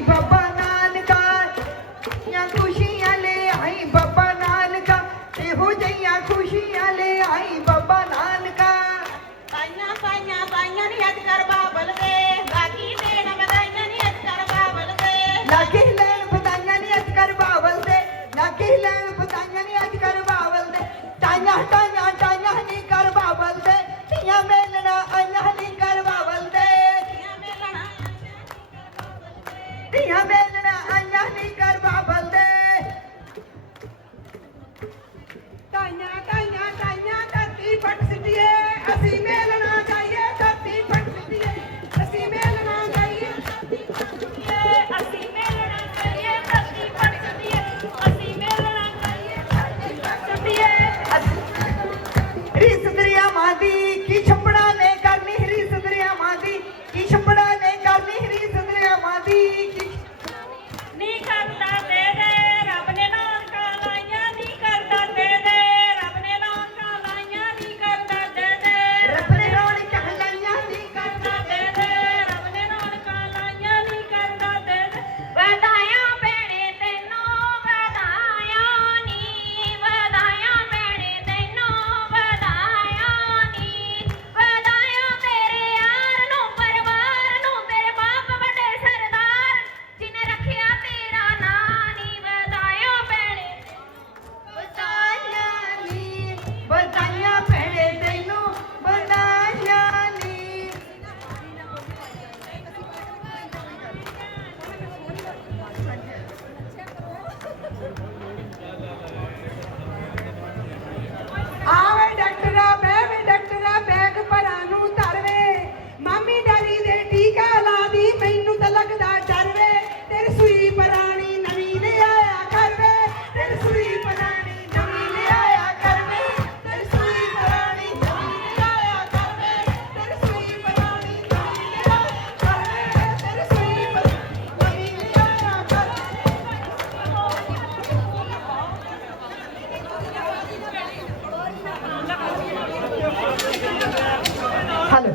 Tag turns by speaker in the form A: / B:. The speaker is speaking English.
A: baba.